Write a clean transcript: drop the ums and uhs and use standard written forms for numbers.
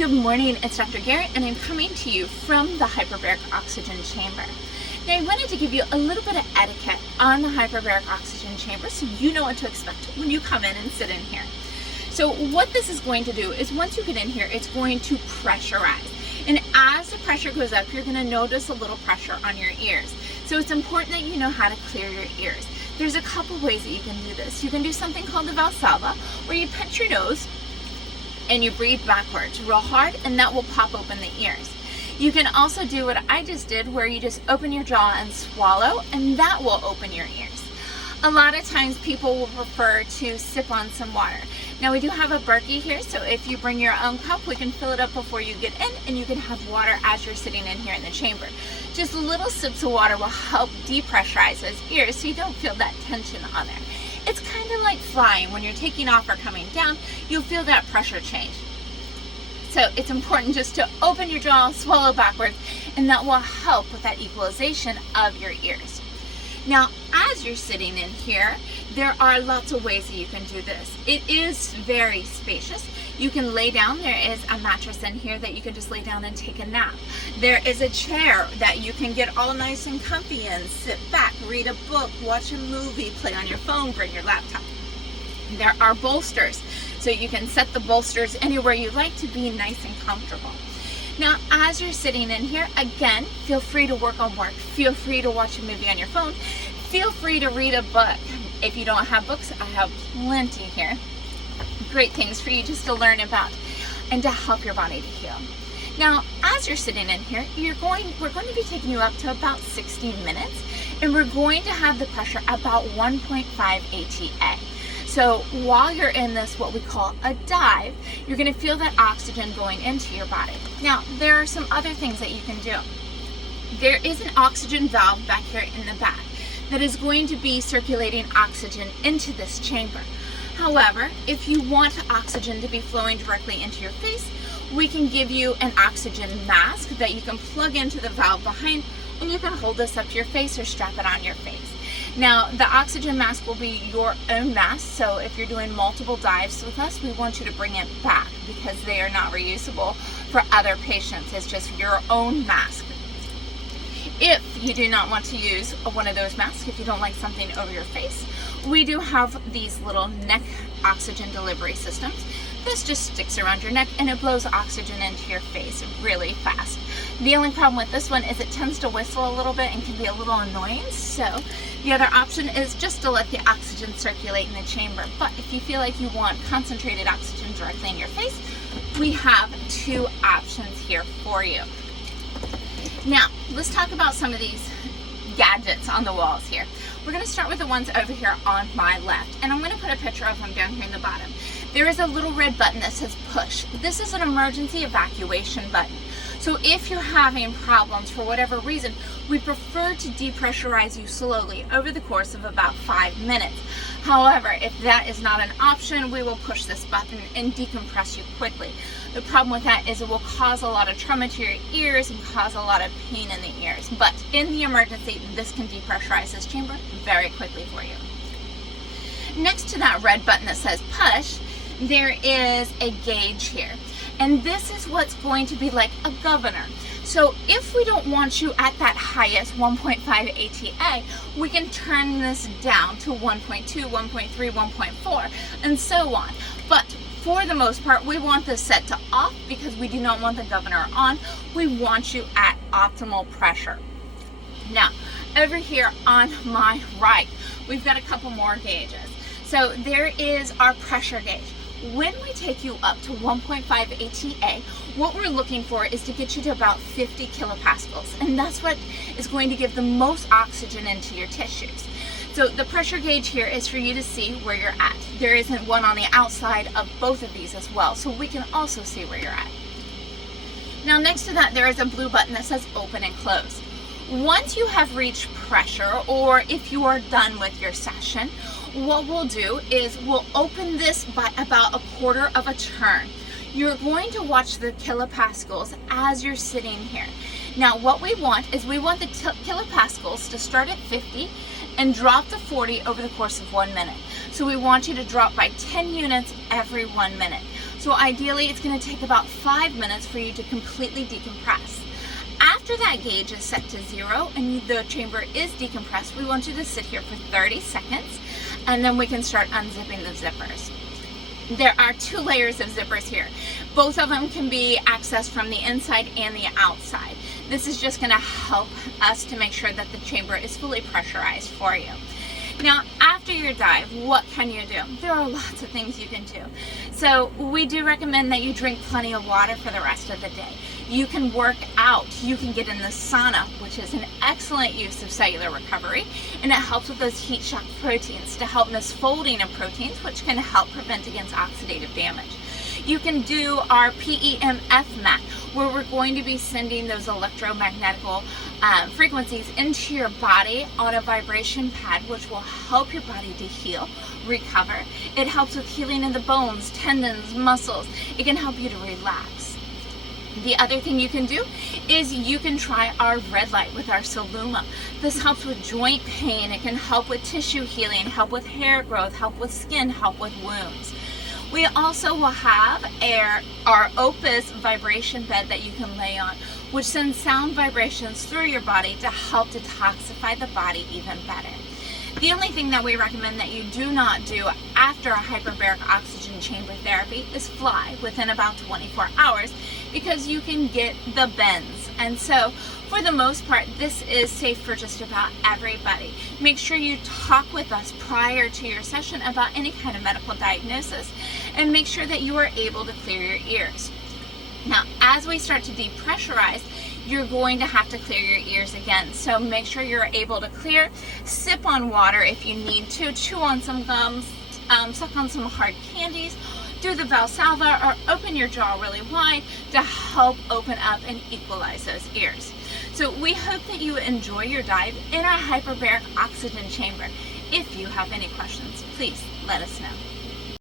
Good morning, it's Dr. Garrett, and I'm coming to you from the hyperbaric oxygen chamber. Now, I wanted to give you a little bit of etiquette on the hyperbaric oxygen chamber so you know what to expect when you come in and sit in here. So what this is going to do is once you get in here, it's going to pressurize. And as the pressure goes up, you're going to notice a little pressure on your ears. So it's important that you know how to clear your ears. There's a couple ways that you can do this. You can do something called the Valsalva, where you pinch your nose and you breathe backwards real hard, and that will pop open the ears. You can also do what I just did, where you just open your jaw and swallow, and that will open your ears. A lot of times people will prefer to sip on some water. Now, we do have a Berkey here, so if you bring your own cup, we can fill it up before you get in, and you can have water as you're sitting in here in the chamber. Just little sips of water will help depressurize those ears so you don't feel that tension on there. It's kind of like flying. When you're taking off or coming down, you'll feel that pressure change. So it's important just to open your jaw, swallow backwards, and that will help with that equalization of your ears. Now, as you're sitting in here, there are lots of ways that you can do this. It is very spacious. You can lay down. There is a mattress in here that you can just lay down and take a nap. There is a chair that you can get all nice and comfy in, sit back, read a book, watch a movie, play on your phone, bring your laptop. There are bolsters, so you can set the bolsters anywhere you like to be nice and comfortable. Now, as you're sitting in here, again, feel free to work on work. Feel free to watch a movie on your phone. Feel free to read a book. If you don't have books, I have plenty here. Great things for you just to learn about and to help your body to heal. Now, as you're sitting in here, we're going to be taking you up to about 60 minutes, and we're going to have the pressure about 1.5 ATA. So while you're in this, what we call a dive, you're going to feel that oxygen going into your body. Now, there are some other things that you can do. There is an oxygen valve back here in the back that is going to be circulating oxygen into this chamber. However, if you want oxygen to be flowing directly into your face, we can give you an oxygen mask that you can plug into the valve behind, and you can hold this up to your face or strap it on your face. Now, the oxygen mask will be your own mask, so if you're doing multiple dives with us, we want you to bring it back because they are not reusable for other patients. It's just your own mask. If you do not want to use one of those masks, if you don't like something over your face, we do have these little neck oxygen delivery systems. This just sticks around your neck and it blows oxygen into your face really fast. The only problem with this one is it tends to whistle a little bit and can be a little annoying. So the other option is just to let the oxygen circulate in the chamber. But if you feel like you want concentrated oxygen directly in your face, we have two options here for you. Now, let's talk about some of these gadgets on the walls here. We're going to start with the ones over here on my left, and I'm going to put a picture of them down here in the bottom. There is a little red button that says push. This is an emergency evacuation button. So if you're having problems for whatever reason, we prefer to depressurize you slowly over the course of about 5 minutes. However, if that is not an option, we will push this button and decompress you quickly. The problem with that is it will cause a lot of trauma to your ears and cause a lot of pain in the ears. But in the emergency, this can depressurize this chamber very quickly for you. Next to that red button that says push, there is a gauge here. And this is what's going to be like a governor. So if we don't want you at that highest 1.5 ATA, we can turn this down to 1.2, 1.3, 1.4, and so on. But for the most part, we want this set to off because we do not want the governor on. We want you at optimal pressure. Now, over here on my right, we've got a couple more gauges. So there is our pressure gauge. When we take you up to 1.5 ATA, what we're looking for is to get you to about 50 kilopascals, and that's what is going to give the most oxygen into your tissues. So the pressure gauge here is for you to see where you're at. There isn't one on the outside of both of these as well, so we can also see where you're at. Now, next to that, there is a blue button that says open and close. Once you have reached pressure, or if you are done with your session, what we'll do is we'll open this by about 1/4 of a turn. You're going to watch the kilopascals as you're sitting here. Now, what we want is we want the kilopascals to start at 50 and drop to 40 over the course of 1 minute. So we want you to drop by 10 units every 1 minute. So ideally, it's going to take about 5 minutes for you to completely decompress. After that gauge is set to 0 and the chamber is decompressed, we want you to sit here for 30 seconds, and then we can start unzipping the zippers. There are 2 layers of zippers here. Both of them can be accessed from the inside and the outside. This is just going to help us to make sure that the chamber is fully pressurized for you. Now, after your dive, what can you do? There are lots of things you can do. So we do recommend that you drink plenty of water for the rest of the day. You can work out. You can get in the sauna, which is an excellent use of cellular recovery, and it helps with those heat shock proteins to help misfolding of proteins, which can help prevent against oxidative damage. You can do our PEMF mat, where we're going to be sending those electromagnetic frequencies into your body on a vibration pad, which will help your body to heal, recover. It helps with healing in the bones, tendons, muscles. It can help you to relax. The other thing you can do is you can try our red light with our Soluma. This helps with joint pain. It can help with tissue healing, help with hair growth, help with skin, help with wounds. We also will have our Opus vibration bed that you can lay on, which sends sound vibrations through your body to help detoxify the body even better. The only thing that we recommend that you do not do after a hyperbaric oxygen chamber therapy is fly within about 24 hours, because you can get the bends. And so for the most part, this is safe for just about everybody. Make sure you talk with us prior to your session about any kind of medical diagnosis, and make sure that you are able to clear your ears. Now, as we start to depressurize, you're going to have to clear your ears again. So make sure you're able to clear. Sip on water if you need to. Chew on some gums. Suck on some hard candies. Do the Valsalva, or open your jaw really wide to help open up and equalize those ears. So we hope that you enjoy your dive in our hyperbaric oxygen chamber. If you have any questions, please let us know.